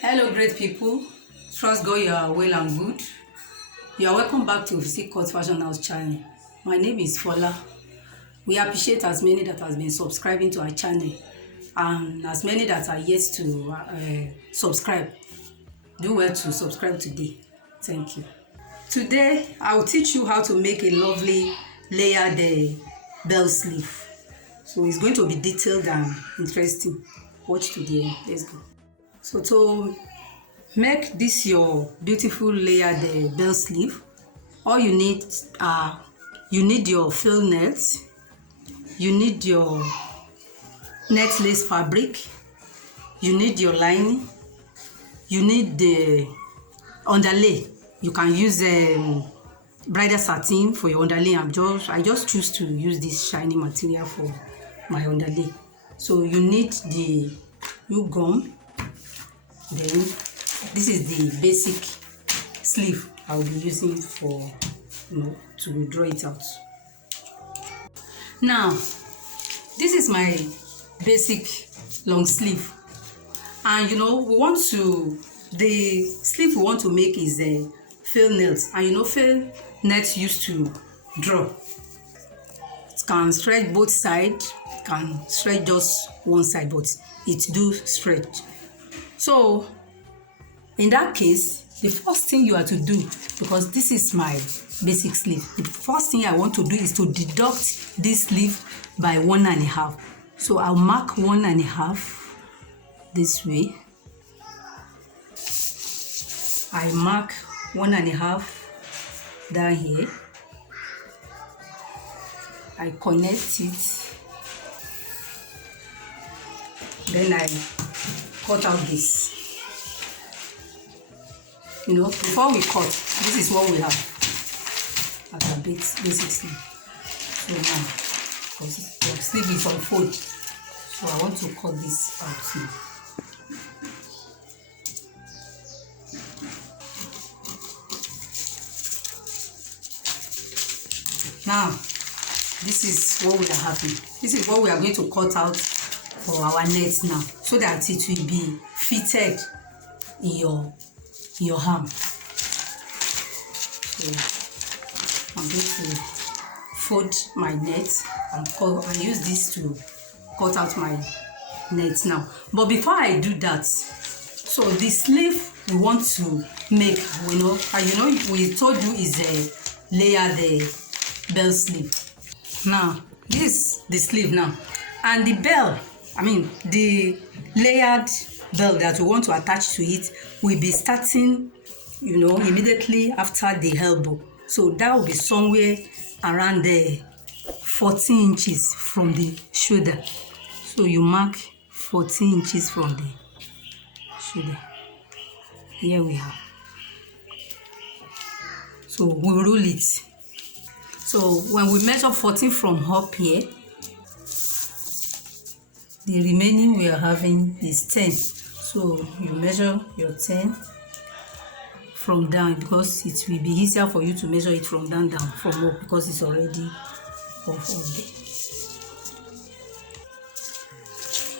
Hello great people, trust God you are well and good. You are welcome back to Physique Fashion House channel. My name is Fola. We appreciate as many that has been subscribing to our channel and as many that are yet to subscribe. Do well to subscribe today. Thank you. Today I will teach you how to make a lovely layered bell sleeve. So it's going to be detailed and interesting. Watch to the end. Let's go. So to make this your beautiful layered bell sleeve, all you need your fill nets, you need your net lace fabric, you need your lining, you need the underlay. You can use bridal satin for your underlay. I just choose to use this shiny material for my underlay. So you need the gum. Then this is the basic sleeve I'll be using for to draw it out. Now this is my basic long sleeve, and the sleeve we want to make is a fill nails, and fill nets used to draw. It can stretch both sides, can stretch just one side, but it do stretch. So in that case, the first thing you have to do, because this is my basic sleeve, the first thing I want to do is to deduct this sleeve by 1.5. So I'll mark 1.5 this way. I mark 1.5 down here. I connect it. Then I cut out this. Before we cut, this is what we have as a basic sleeve. So now, because the sleeve is unfolded, so I want to cut this out now. Now, this is what we are having. This is what we are going to cut out for our nets now, so that it will be fitted in your arm. So I'm going to fold my net and use this to cut out my net now. But before I do that, so the sleeve we want to make, we told you is a layered bell sleeve. Now this is the sleeve now, and the bell, the layered bell that we want to attach to it will be starting immediately after the elbow. So that will be somewhere around 14 inches from the shoulder. So you mark 14 inches from the shoulder. Here we have. So we roll it. So when we measure 14 from up here, the remaining we are having is 10. So you measure your 10 from down, because it will be easier for you to measure it from down from up, because it's already up there.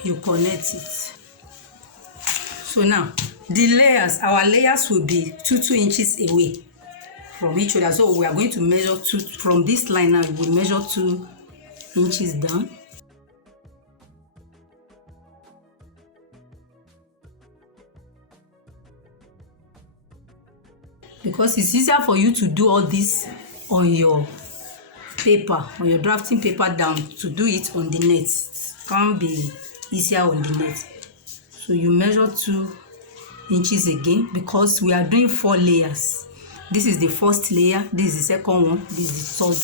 You connect it. So now our layers will be 2 inches away from each other. So we are going to measure 2 from this line. Now we measure 2 inches down. Because it's easier for you to do all this on your paper, on your drafting paper down, to do it on the net. It can't be easier on the net. So you measure 2 inches again, because we are doing 4 layers. This is the first layer, this is the second one, this is the third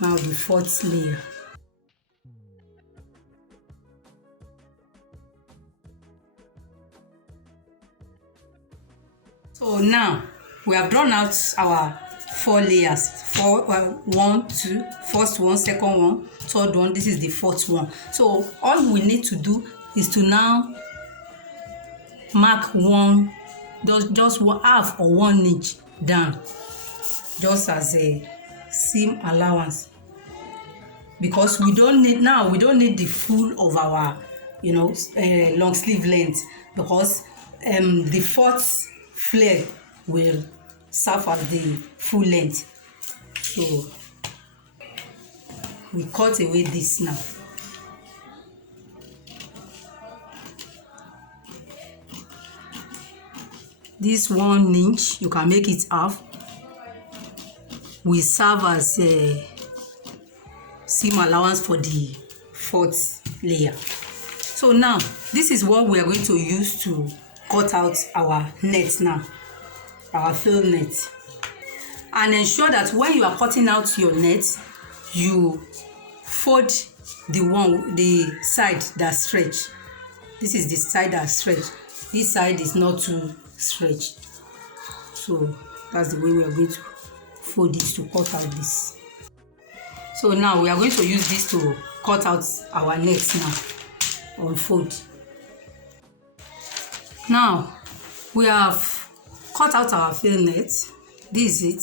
one. Now the fourth layer. So now we have drawn out our 4 layers. 1, 2, first one, second one, third one. This is the fourth one. So all we need to do is to now mark one, just 1/2 or 1 inch down, just as a seam allowance. because we don't need the full of our long sleeve length, because the fourth flare will serve as the full length. So we cut away this now. This 1 inch, you can make it half, will serve as a seam allowance for the fourth layer. So now this is what we are going to use to cut out our net now, our fill net. And ensure that when you are cutting out your net, you fold the side that stretch. This is the side that stretch. This side is not too stretched. So that's the way we are going to fold it to cut out this. So now we are going to use this to cut out our net now, unfold. Now we have cut out our fill net. This is it.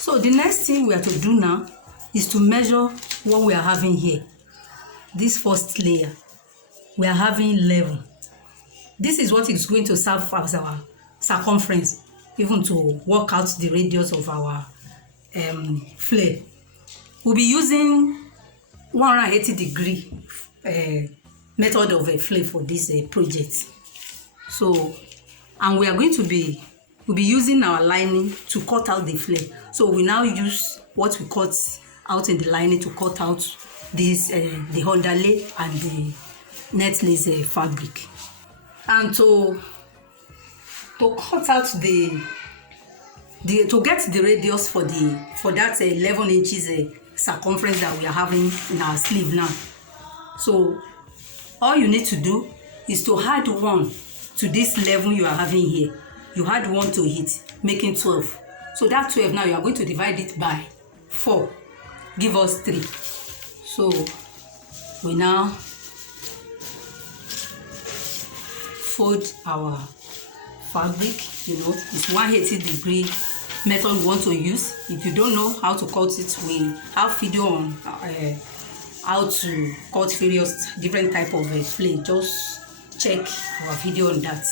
So the next thing we have to do now is to measure what we are having here. This first layer, we are having 11. This is what is going to serve as our circumference, even to work out the radius of our flare. We'll be using 180-degree method of a flare for this project. So, and we are going to we'll be using our lining to cut out the flare. So we now use what we cut out in the lining to cut out this the underlay and the net lace fabric. And to cut out to get the radius for that 11 inches circumference that we are having in our sleeve now. So all you need to do is to add 1 to this 11 you are having here. You add 1 to it, making 12. So that 12 now you are going to divide it by 4, give us 3. So we now fold our fabric. It's 180-degree method we want to use. If you don't know how to cut it, we have video on how to cut various different type of flare. Just check our video on that.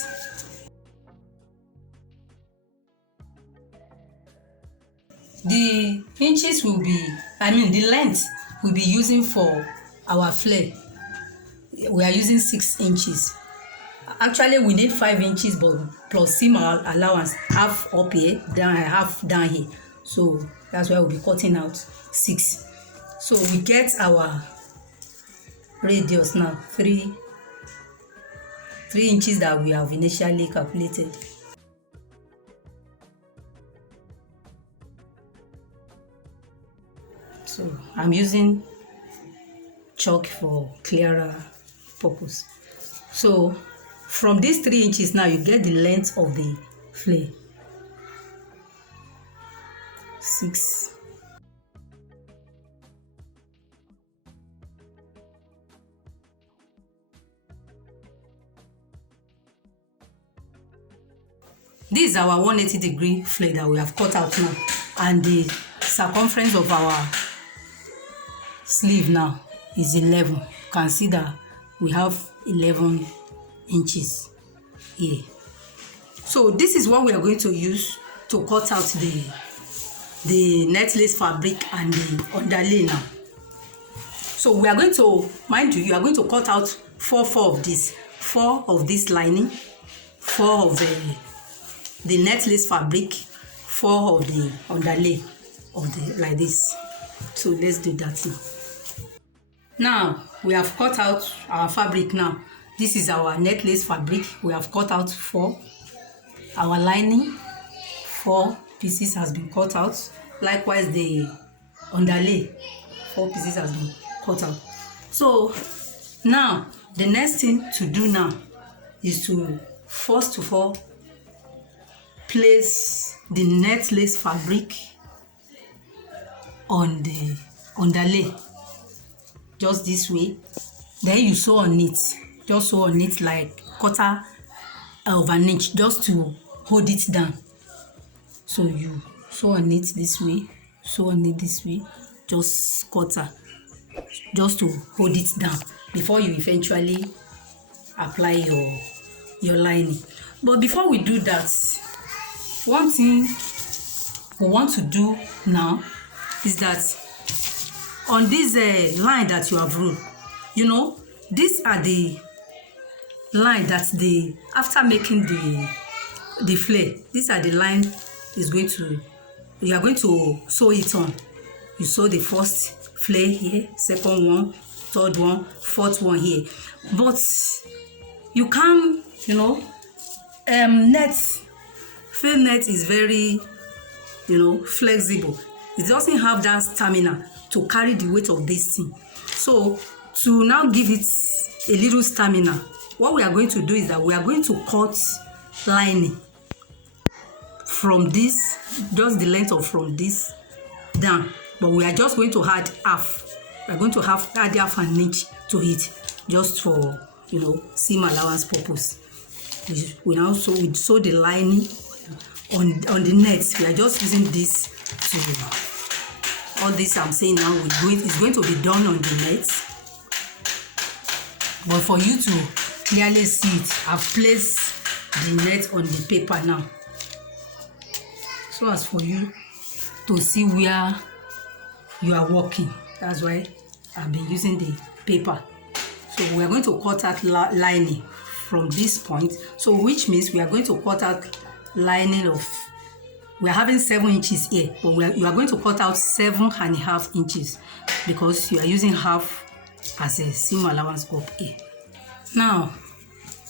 The inches will be, the length we'll be using for our flare. We are using 6 inches. Actually, we need 5 inches, but plus seam allowance, half up here, half down here. So that's why we'll be cutting out 6. So we get our radius now, 3 inches that we have initially calculated. So I'm using chalk for clearer purpose. So from these 3 inches now, you get the length of the flare. 6. This is our 180-degree flare that we have cut out now, and the circumference of our sleeve now is 11. You can see that we have 11 inches here. So this is what we are going to use to cut out the net lace fabric and the underlay now. So we are going to, mind you are going to cut out 4 of this, 4 of this lining, 4 of the net lace fabric, 4 of the underlay of the, like this. So let's do that now. Now we have cut out our fabric now. This is our net lace fabric. We have cut out 4. Our lining, 4 pieces has been cut out. Likewise, the underlay, 4 pieces has been cut out. So now the next thing to do now is to first of all place the net lace fabric on the underlay, just this way. Then you sew on it, just sew on it like 1/4 of an inch, just to hold it down. So you sew on it this way, sew on it this way, just 1/4. just to hold it down before you eventually apply your lining. But before we do that, one thing we want to do now is that on this line that you have ruled, you know, these are the line that after making the flare, these are the line you are going to sew it on. You sew the first flare here, second one, third one, fourth one here. But you can, you know, fill net is very, you know, flexible. It doesn't have that stamina to carry the weight of this thing. So to now give it a little stamina, what we are going to do is that we are going to cut lining from this, just the length of from this down, but we are just going to add half. We are going to add half an inch to it, just for, you know, seam allowance purpose. We sew the lining on the net. We are just using this to, all this I'm saying now is going to be done on the net. But for you to clearly see it, I've placed the net on the paper now, so as for you to see where you are working. That's why I've been using the paper. So we are going to cut out lining from this point, so which means we are going to cut out lining of, we are having 7 inches here, but you are going to cut out 7.5 inches because you are using half as a seam allowance up here. Now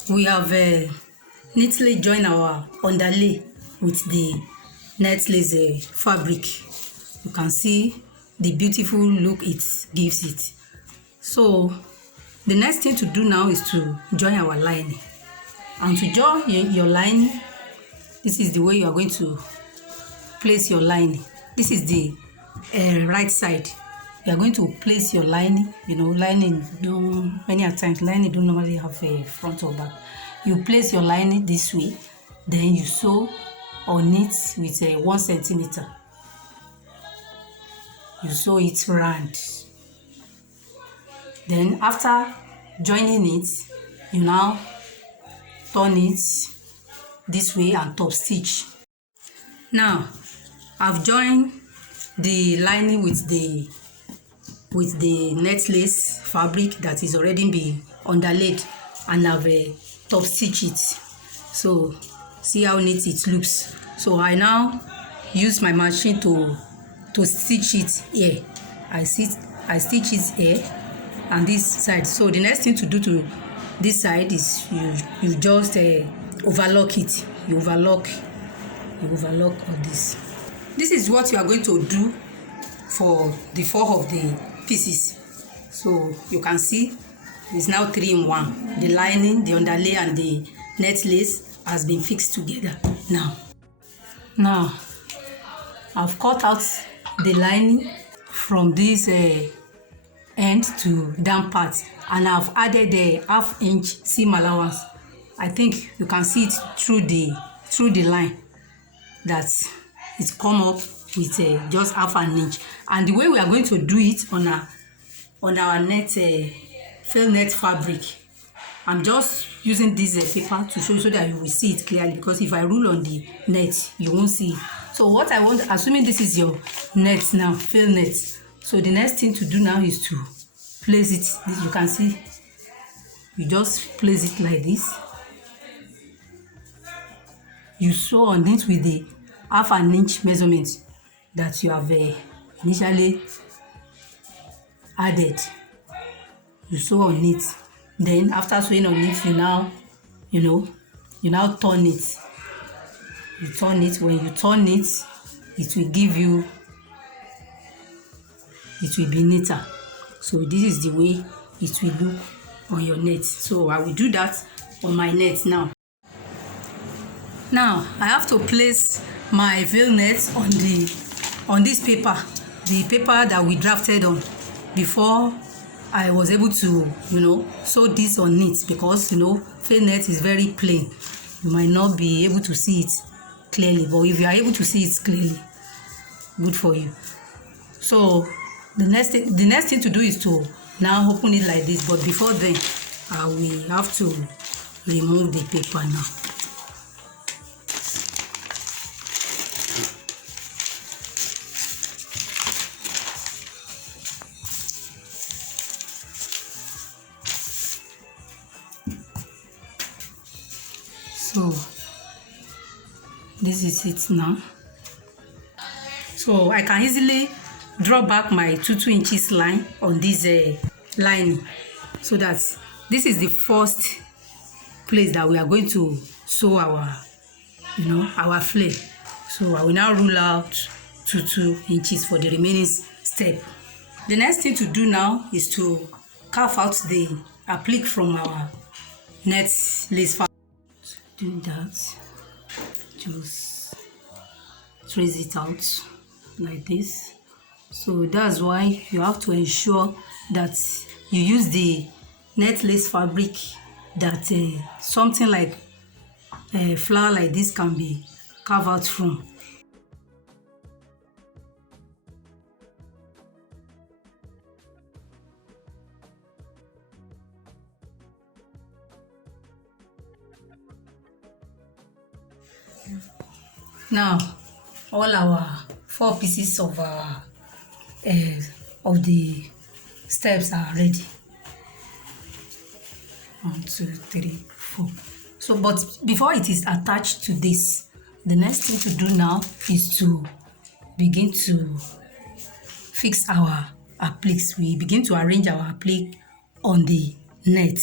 we have neatly joined our underlay with the net lace fabric. You can see the beautiful look it gives it. So the next thing to do now is to join our lining. And to join your lining, this is the way you are going to place your lining. This is the right side. You are going to place your lining. You know, lining many times lining don't normally have a front or back. You place your lining this way, then you sew on it with 1 centimeter. You sew it round. Then after joining it, you now turn it this way and top stitch. Now I've joined the lining with the net lace fabric that is already been underlaid, and I've top stitch it. So see how neat it looks. So I now use my machine to stitch it here. I stitch it here and this side. So the next thing to do to this side is you just overlock it. You overlock all this. This is what you are going to do for the 4 of the pieces. So you can see it's now 3 in 1. The lining, the underlay, and the net lace has been fixed together. Now I've cut out the lining from this end to down part, and I've added a 1/2 inch seam allowance. I think you can see it through the line that it's come up with just 1/2 inch. And the way we are going to do it on our net fill net fabric, I'm just using this paper to show you so that you will see it clearly, because if I rule on the net you won't see it. So what I want, assuming this is your net now, fill net, so the next thing to do now is to place it. You can see you just place it like this. You sew on it with the 1/2 inch measurement that you have initially added. You sew on it. Then after sewing on it, you now turn it. You turn it. When you turn it, it will give you, it will be neater. So this is the way it will look on your net. So I will do that on my net now. Now I have to place my veil net on this paper, the paper that we drafted on before I was able to, sew this on it, because veil net is very plain. You might not be able to see it clearly, but if you are able to see it clearly, good for you. So The next thing to do is to now open it like this, but before then we have to remove the paper now. So this is it now. So I can easily draw back my 2 inches line on this lining, so that this is the first place that we are going to sew our our flare. So I will now rule out 2 inches for the remaining step. The next thing to do now is to carve out the applique from our net lace fabric. To do that, just trace it out like this. So that's why you have to ensure that you use the net lace fabric that something like a flower like this can be carved out from. Now all our 4 pieces of the steps are ready. 1, 2, 3, 4. So, but before it is attached to this, the next thing to do now is to begin to fix our appliques. We begin to arrange our applique on the net.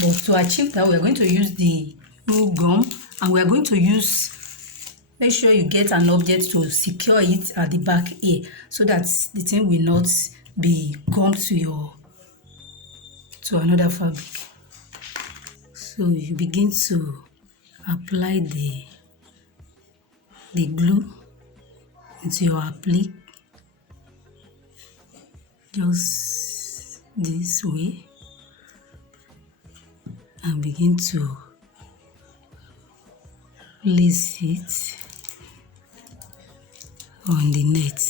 But to achieve that, we are going to use the glue gum, and we are going to use, make sure you get an object to secure it at the back here, so that the thing will not be gummed to another fabric. So you begin to apply the glue into your applique, just this way, and begin to place it on the net.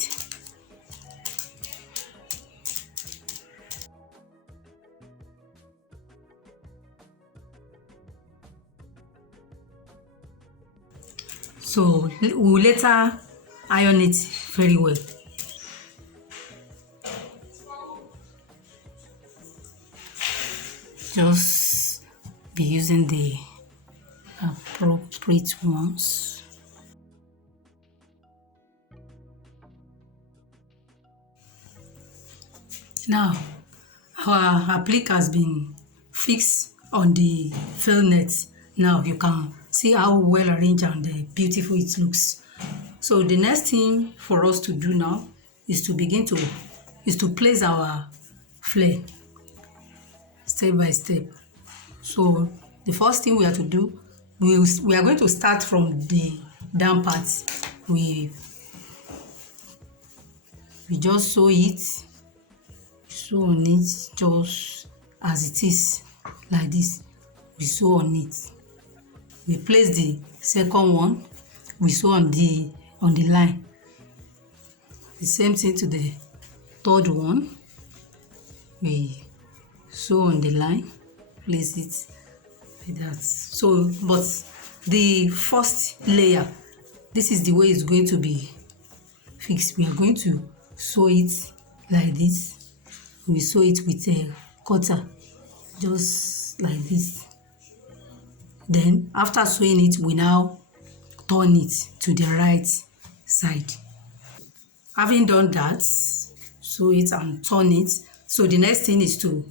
So we will later iron it very well. Just be using the appropriate ones. Now our applique has been fixed on the fell net. Now you can see how well arranged and beautiful it looks. So the next thing for us to do now is to place our flare step by step. So the first thing we have to do, we are going to start from the down part. We just sew on it just as it is, like this. We sew on it. We place the second one, we sew on the line. The same thing to the third one. We sew on the line, place it like that. So, but the first layer, this is the way it's going to be fixed. We are going to sew it like this. We sew it with a cutter, just like this. Then after sewing it, we now turn it to the right side. Having done that, sew it and turn it. So the next thing is to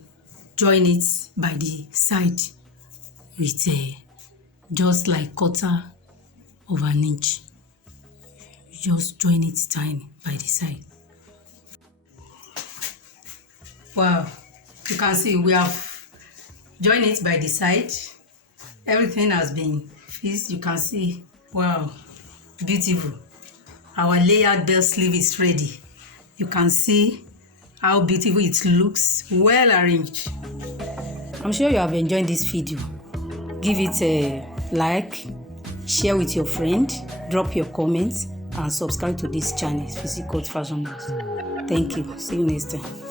join it by the side with just like 1/4 of an inch. Just join it tiny by the side. Wow, you can see we have joined it by the side. Everything has been fixed. You can see, wow, beautiful. Our layered belt sleeve is ready. You can see how beautiful it looks, well arranged. I'm sure you have enjoyed this video. Give it a like, share with your friend, drop your comments, and subscribe to this channel, Physique Fashion House. Thank you. See you next time.